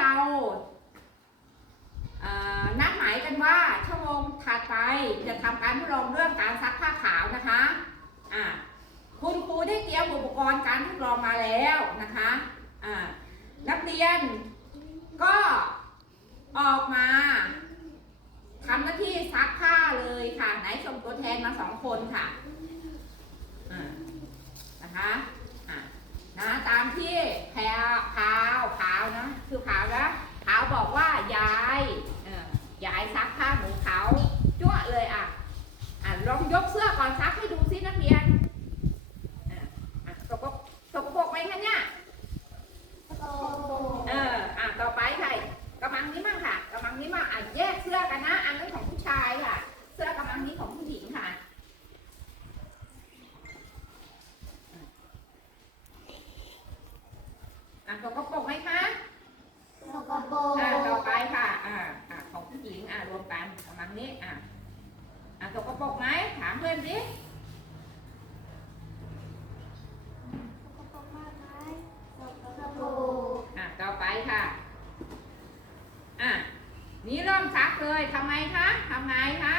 เราเนัดหมายกันว่าชั่วโมงถัดไปจะทำการทดลองเรื่องการซักผ้าขาวนะคะอ่าคุณครูได้เตรียมอุปกรณ์การทดลองมาแล้วนะคะอ่านักเรียนก็ออกมาทำหน้าที่ซักผ้าเลยค่ะ ไหนส่งตัวแทนมาสองคนค่ะอ่านะคะอ่านะตามที่แพรพาวพาวนะคือพาวนะพาวบอกว่ายายเอ่อยายซักผ้าหมูเขาจั่วเลยอะอะลองยกเสื้อก่อนซักให้ดูซินักเรียนอะอะสกปรกสกปรกไหมคะเนี่ย เออ อะ ต่อไปใครกำลังนี้มั่งค่ะกำลังนี้มั่งอะ แยกเสื้อกันนะ อันนี้ของผู้ชายค่ะ เสื้อกำลังนี้ของผู้หญิงค่ะ อะสกปรกไหมคะ อะ ต่อไปค่ะ อะอะของผู้หญิง อะ รวมกันกำลังนี้ อะ อะสกปรกไหม ถามเพื่อนสิอะ ต่อไปค่ะ อะ นี่ เลยทำไงคะทำไงคะ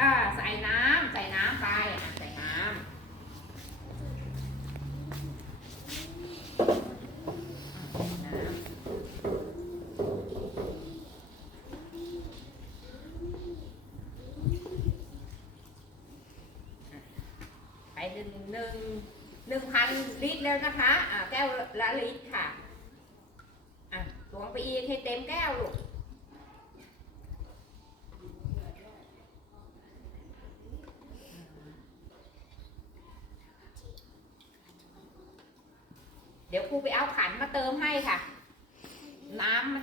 อ่าใส่น้ำใส่น้ำไปใส่น้ำไปหนึ่งหนึ่งหนึ่งพันลิตรแล้วนะคะอ่าแก้วละลิตรค่ะอะตวงไปอีกให้เต็มแก้วลูก เดี๋ยวครูไป เติมให้ค่ะ น้ำมัน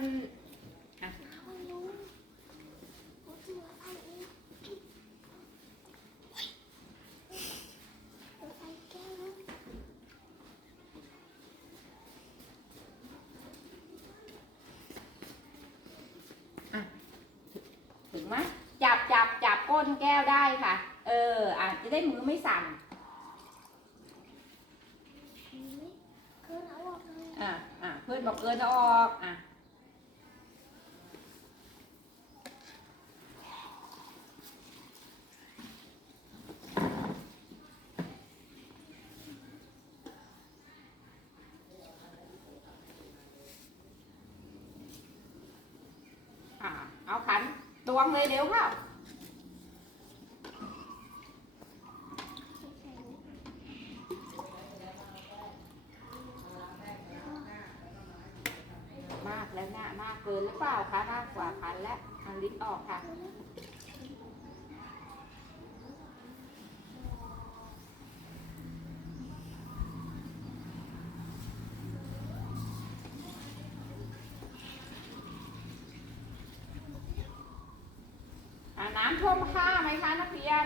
ถึงไหมจับจับจับก้นแก้วได้ค่ะ เอออะจะได้มือไม่สั่น อะอะเพื่อนบอกเอินเออกอะอะเอาขันตวงเลยเร็วเข้า มากแล้วนะมากเกิ นหรือเปล่าคะมากกว่าพันแล้วเอาลิ้นออกค่ะน้ำท่วมผ้าไหมคะนักเรียน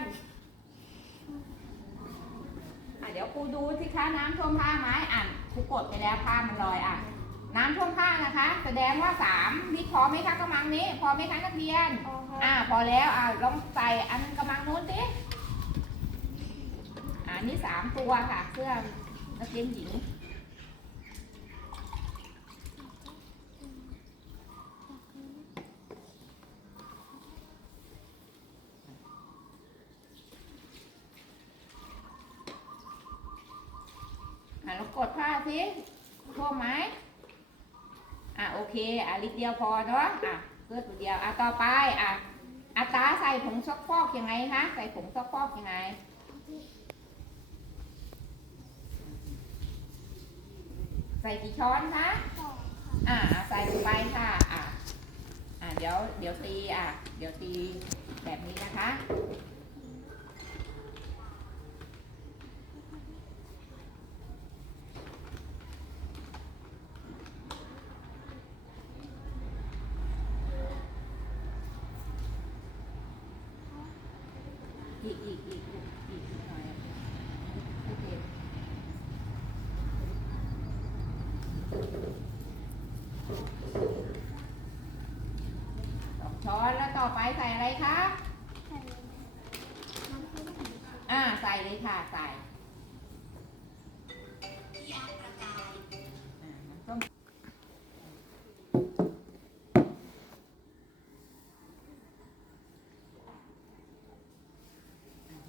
เดี๋ยวครูดูสิคะน้ำท่วมผ้าไหมอ่านครูกดไปแล้วผ้ามันลอยอะ น้ำท่วมผ้านะคะ แสดงว่าสามนี่พอไหมคะกำลังนี้ พอไหมคะนักเรียน อ่าพอแล้วอ่าลองใส่อันกำลังนู้นสิอ่านี่สามตัวค่ะเสื้อนักเรียนหญิงอ่าลองกดผ้าสิท่วมไหม อ่าโอเคอ่าลิตรเดียวพอเนาะอะเสื้อตัวเดียวอะต่อไปอะอัตราใส่ผงซักฟอกยังไงคะใส่ผงซักฟอกยังไงใส่กี่ช้อนคะอ่าใส่ลงไปค่ะอ่าอ่าเดี๋ยวเดี๋ยวตีอะเดี๋ยวตีแบบนี้นะคะ ต่อไปใส่อะไรคะอ่าใส่เลยค่ะใส่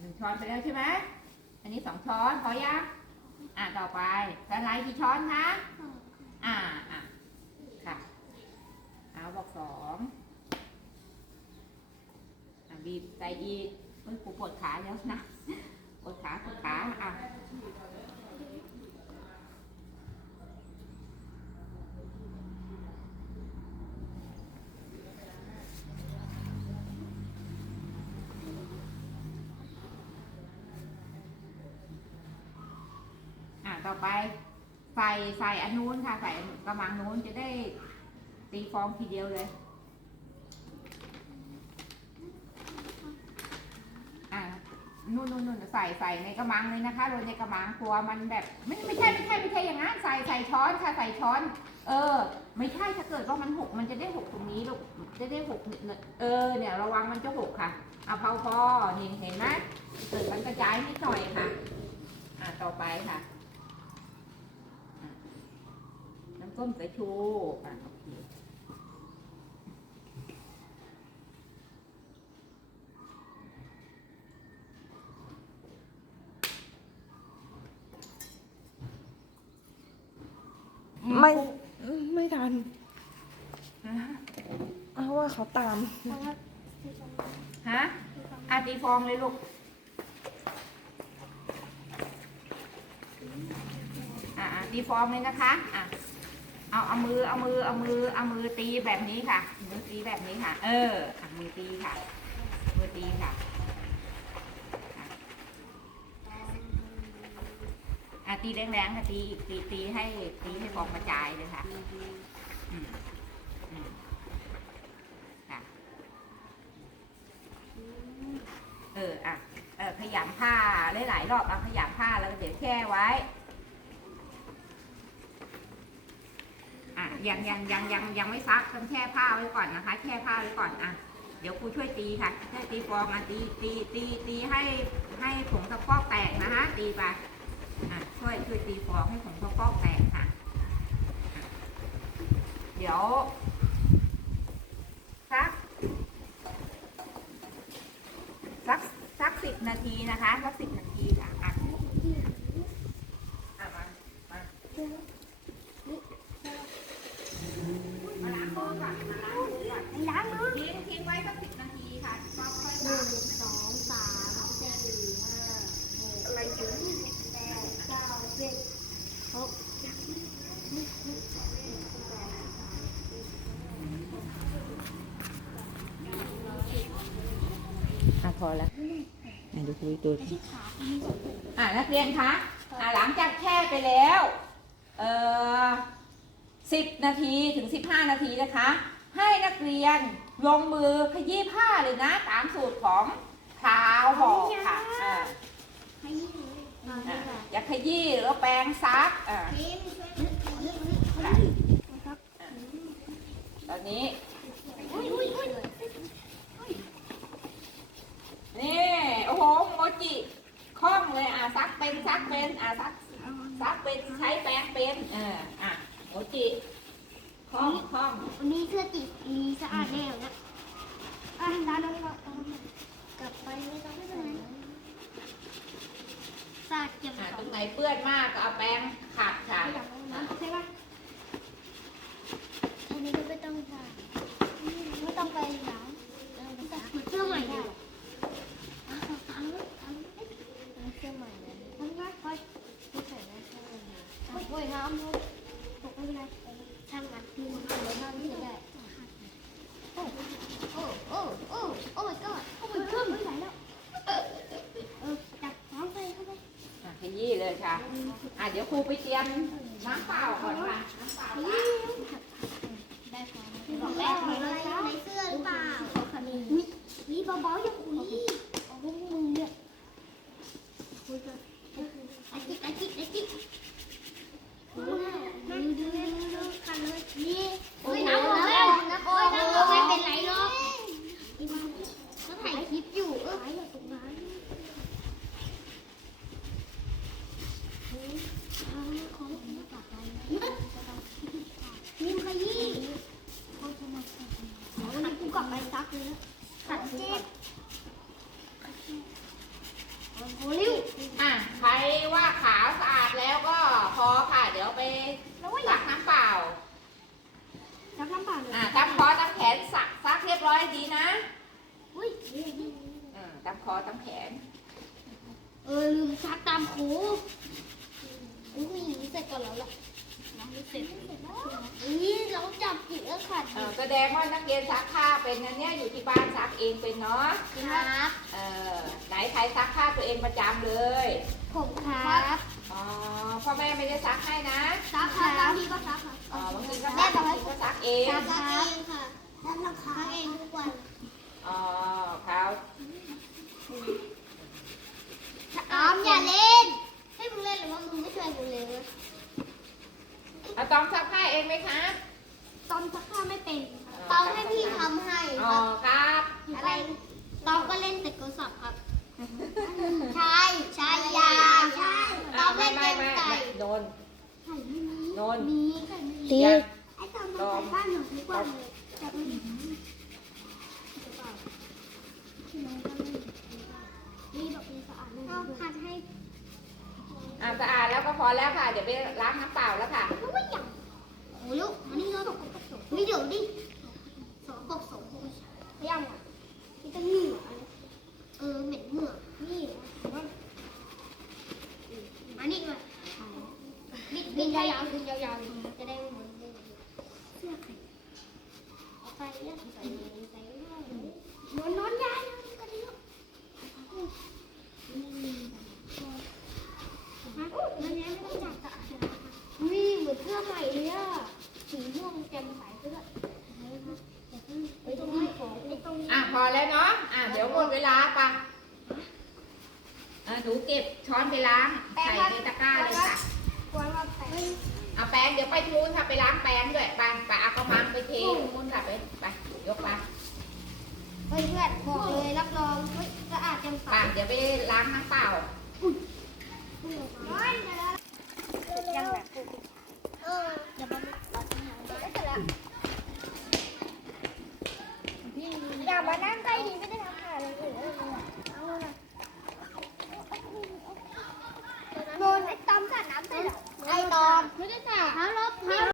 หนึ่งช้อนไปแล้วใช่ไหมอันนี้สองช้อนพอยังอ่าต่อไปใส่ไรกี่ช้อนคะอ่าอะค่ะเอาบอกสอง บีบใส่อีกเฮ้ยกูปวดขาแล้วนะปวดขาปวดขาอะอะต่อไปใส่ใส่อันนู้นค่ะ ใส่กระมังนู้นจะได้ตีฟองทีเดียวเลย อะ นู่นนู่นนู่นใส่ใส่ในกระมังเลยนะคะโรยในกระมังกลัวมันแบบไม่ไม่ใช่ไม่ใช่ไม่ใช่อย่างนั้นใส่ใส่ช้อนค่ะใส่ช้อน เออ ไม่ใช่ถ้าเกิดว่ามันหกมันจะได้หกตรงนี้ลูกจะได้หกเออเนี่ยระวังมันจะหกค่ะเอาพอพอนี่เห็นไหมเกิดมันกระจายนิดหน่อยค่ะ อะต่อไปค่ะน้ำส้มสายชูอะโอเค ไม่ไม่ทันฮะเพราะว่าเขาตาม ฮะอาตีฟองเลยลูกอะอะตีฟองเลยนะคะอะเอาเอามือเอามือเอามือเอามือตีแบบนี้ค่ะ มือตีแบบนี้ค่ะ เอออะมือตีค่ะ มือตีค่ะอะ อะตีแรงๆค่ะตีตีตีให้ตีให้ฟองกระจายเลยค่ะอืมอืมค่ะเอออะเออขยำผ้าหลายๆรอบเอาขยำผ้าแล้วก็เดี๋ยวแช่ไว้อะยังยังยังยังยังไม่ซักต้องแช่ผ้าไว้ก่อนนะคะ แช่ผ้าไว้ก่อนอะเดี๋ยวครูช่วยตีค่ะช่วยตีฟองอะตีตีตีตีให้ให้ผงตะกอกแตกนะคะตีไป อะช่วยช่วยตีฟองให้ผงตะกอกแตกค่ะ เดี๋ยวสักสักสักสิบนาทีนะคะสักสิบนาทีค่ะมามามาล้างมือก่อนมาล้างมือก่อน ล้างมือ ทิ้งทิ้งไว้สักสิบนาทีค่ะก็ค่อย ห ล้า นึ่ ง งสองสามสี่ห้าหก อะไรอยู่ แปดเก้าสิบหก อะพอแล้วอะดูคุยดูที่ขาอะนักเรียนคะอะหลังจากแช่ไปแล้ว เอ่อสิบนาทีถึงสิบห้านาทีนะคะ ให้นักเรียนลงมือขยี้ผ้าเลยนะ ตามสูตรของพราวบอกค่ะอ่าให้นี่เลยมาอะเลยอย่าขยี้หรือว่าแปรงซักอ่านี่มีช่วยนึกนี่นี่นะ ครับนี้ นี่ โอ้โหโมจิคล่องเลยอะซักเป็นซักเป็นอะซักซักเป็นใช้แปรงเป็นเอออะโมจิคล่องคล่องวันนี้เสื้อติดมีสะอาดแน่นะอะร้านน้องก็กลับไปไม่ต้องไม่เป็นไรสะอาดเก็บอะตรงไหนเปื้อนมากก็เอาแปรงขัดค่ะใช่ปะ นี้ก็ไม่ต้องใส่ไม่ต้องไปล้างเสื้อใหม่เนี่ยทั้งทั้งเสื้อใหม่เลยทั้งนัดคอยไม่ใส่ได้แค่ไหนโอ้ยน้ำลูกตกไม่เป็นไรช่างมันที่มันทำได้เท่านี้ก็ได้โอ้โอ้โอ้โอ้โอ้ my god โอ้ my god ไม่ไหวแล้วเออจับน้ำไปเข้าไปขยี้เลยค่ะ อะเดี๋ยวครูไปเตรียมน้ำเปล่าก่อนค่ะน้ำเปล่า Ah, mas não é าตามคอตามแขน เออลืมซักตามครูอุ้ยเสร็จก่อนแล้วล่ะยังไม่เสร็จอุ้ยเราจับจิตแล้วขาดเออแสดงว่านักเรียนซักผ้าเป็นนะเนี่ยอยู่ที่บ้านซักเองเป็นเนาะครับเออไหนใครซักผ้าตัวเองประจำเลยผมครับอ๋อพ่อแม่ไม่ได้ซักให้นะซักครับบางทีก็ซักครับอ๋อบางทีก็แม่ซักบอกบางให้ทีก็ซักเองซักเองค่ะซักซักเองทุกวันอ๋อครับ ออมอย่าเล่น ให้มึงเล่นหรือว่ามึงไม่ช่วยกูเลยอะตอมซักผ้าเองไหมครับตอนซักผ้าไม่เป็นตอนให้พี่ทำให้อ๋อครับอะไรตอนก็เล่นแต่โทรศัพท์ครับ ใช่ใช่ยาใช่ตอนเล่นเกไม่มไม่ไก่ไม่โดน ไข่ไม่มีโดน มีไข่ไม่มีตีไอ้ตอนมาใส่บ้านหนูทุกวันเลยแต่ไม่มีนี่แบบมีสะ อาดเลยเอาพัดให้อะสะอาดแล้วก็พอแล้วค่ะ เดี๋ยวไปล้างน้ำเปล่าแล้วค่ะ รู้ว่าอย่างโอ้ลูกมันนี่เราตกกระสอบนี่เดี๋ยวดิสองกบสองกบพยายามอะนี่ต้องเหงื่อเออเหม็นเหงื่อนี่อันนี้มาบิดบินยาวๆบินยาวๆจะได้ไม่เหมือนเสื้อใครเอาไปเลือกใส่ใส่นอนนอนยายกันดิลูกนั่นไงไม่ต้องจับสะอาดวิเหมือนเสื้อใหม่เลยอะสี ม่วงแจ่มใสด้วยไอ้ตรงนี้ของไอ้ตรงนี้อะพอแล้วเนาะอะเดี๋ยวหมดเวลาปะอะหนูเก็บช้อนไปล้างใส่ในตะกร้าเลยค่ะควรว่าแปะเอาแปรงเดี๋ยวไปทูนค่ะไปล้างแปรงด้วยไปไปเอากระมังไปเทมูนค่ะไปไปยกไปเฮ้ยเพื่อนบอกเลยรับรองเฮ้ยสะอาดแจ่มใสไปเดี๋ยวไปล้างน้ำเปล่า ร้อนเดี๋ยวแล้วยังแบบเออเดี๋ยวมันตัดปัญหาได้เสร็จแล้ว อย่ามานั่งใกล้ดีไม่ได้ทำขาเลยเออเอาเลยโดนไอ้ตอมสาดน้ำใส่เหรอไอ้ตอม ไม่ได้สาดน้ำลโหล